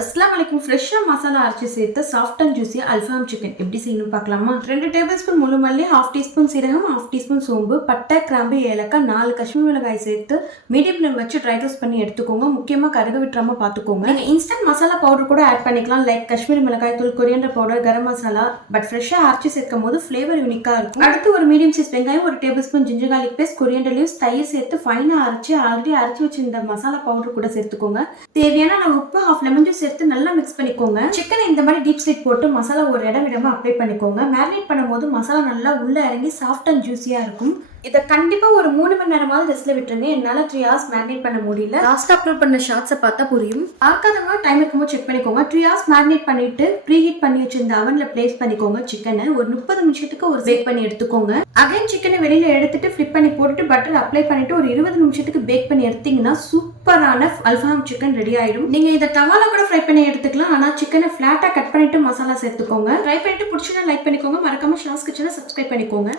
அஸ்ஸலாமு அலைக்கும். ஃப்ரெஷ்ஷாக மசாலா அரைச்சி சேர்த்து soft and juicy Alfaham chicken எப்படி செய்யணும் பார்க்கலாமா? 2 டேபிள் ஸ்பூன் முழு மல்லி, 1/2 டீஸ்பூன் சீரகம், 1/2 டீஸ்பூன் சோம்பு, பட்டை, கிராம்பு, ஏலக்காய், 4 காஷ்மீர் மிளகாய் சேர்த்து மீடியம் ஃப்ளேம் வச்சு ட்ரை ரோஸ்ட் பண்ணி எடுத்துக்கோங்க. முக்கியமாக கருக விட்டுறாம பார்த்துக்கோங்க. நீங்கள் இன்ஸ்டன்ட் மசாலா பவுடர் கூட ஆட் பண்ணிக்கலாம், லைக் காஷ்மீர் மிளகாய் தூள், coriander powder, garam masala. But ஃப்ரெஷ்ஷாக அரைச்சி சேர்க்கும் போது ஃப்ளேவர் யூனிக்காக இருக்கும். அடுத்து ஒரு மீடியம் சைஸ் வெங்காயம், 1 tablespoon ginger garlic paste, coriander leaves, தயிர் சேர்த்து ஃபைனாக ஆல்ரெடி அரைச்சி வச்சிருந்த மசாலா பவுடர் கூட சேர்த்துக்கோங்க. தேவையான உப்பு, 1/2 லெமன் ஜூஸ் சேர்த்து நல்லா மிக்ஸ் பண்ணிக்கோங்க. சிக்கனை இந்த மாதிரி டீப் ஸ்லிட் போட்டு மசாலா ஒரு இடம் விடாம அப்ளை பண்ணிக்கோங்க. மேரினேட் பண்ணும்போது மசாலா நல்லா உள்ள இறங்கி சாஃப்ட் அண்ட் ஜூஸியா இருக்கும். இதை கண்டிப்பா ஒரு 3 மணி நேரமாவது ரெஸ்ட்ல விட்டுருங்க. என்னால 3 hours மேரினேட் பண்ண முடியல. லாஸ்ட் அப்லோட் பண்ண ஷார்ட்ஸை பார்த்தா புரியும். பார்க்காதவங்க டைம் இருக்கும்போது செக் பண்ணிக்கோங்க. 3 hours மேரினேட் பண்ணிட்டு ப்ரீ ஹீட் பண்ணி வச்சிருந்த அவன்ல பிளேஸ் பண்ணிக்கோங்க. சிக்கனை ஒரு 30 நிமிஷத்துக்கு ஒரு பேக் பண்ணி எடுத்துக்கோங்க. அகைன் சிக்கனை வெளியில எடுத்துட்டு ஃபிளிப் பண்ணி போட்டுட்டு பட்டர் அப்ளை பண்ணிட்டு ஒரு 20 நிமிஷத்துக்கு பேக் பண்ணி எடுத்தீங்கன்னா சூப்பரான அல்ஃபாம் சிக்கன் ரெடி ஆயிடும். நீங்க இதை தவால கூட ஃப்ரை பண்ணி எடுத்துக்கலாம். ஆனா சிக்கனை ஃபிளாட்டா கட் பண்ணிட்டு மசாலா சேர்த்துக்கோங்க. ட்ரை பண்ணிட்டு பிடிச்சா லைக் பண்ணிக்கோங்க. மறக்காம ஷாஸ் கிச்சனை சப்ஸ்கிரைப் பண்ணிக்கோங்க.